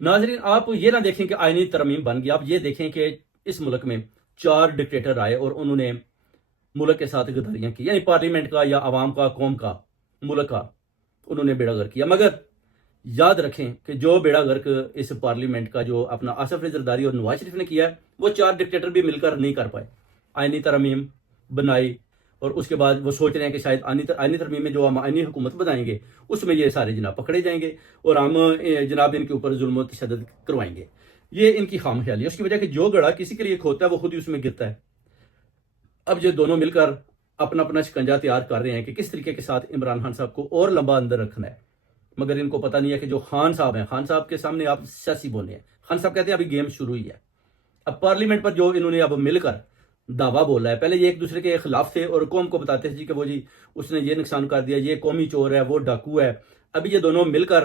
ناظرین آپ یہ نہ دیکھیں کہ آئینی ترمیم بن گئی، آپ یہ دیکھیں کہ اس ملک میں 4 ڈکٹیٹر آئے اور انہوں نے ملک کے ساتھ غداریاں کی، یعنی پارلیمنٹ کا یا عوام کا، قوم کا، ملک کا انہوں نے بیڑا غرق کیا۔ مگر یاد رکھیں کہ جو بیڑا غرق اس پارلیمنٹ کا جو اپنا آصف علی زرداری اور نواز شریف نے کیا ہے، وہ 4 ڈکٹیٹر بھی مل کر نہیں کر پائے۔ آئینی ترمیم بنائی اور اس کے بعد وہ سوچ رہے ہیں کہ شاید آئینی ترمیم میں جو ہم آئینی حکومت بنائیں گے اس میں یہ سارے جناب پکڑے جائیں گے اور ہم جناب ان کے اوپر ظلم و تشدد کروائیں گے۔ یہ ان کی خام خیالی ہے، اس کی وجہ کہ جو گڑا کسی کے لیے کھوتا ہے وہ خود ہی اس میں گرتا ہے۔ اب یہ دونوں مل کر اپنا اپنا شکنجہ تیار کر رہے ہیں کہ کس طریقے کے ساتھ عمران خان صاحب کو اور لمبا اندر رکھنا ہے، مگر ان کو پتہ نہیں ہے کہ جو خان صاحب ہیں، خان صاحب کے سامنے آپ سیاسی بولے ہیں، خان صاحب کہتے ہیں ابھی گیم شروع ہی ہے۔ اب پارلیمنٹ پر جو انہوں نے اب مل کر دعویٰ بولا ہے، پہلے یہ ایک دوسرے کے خلاف تھے اور قوم کو بتاتے تھے کہ وہ جی اس نے یہ نقصان کر دیا، یہ قومی چور ہے، وہ ڈاکو ہے۔ ابھی یہ دونوں مل کر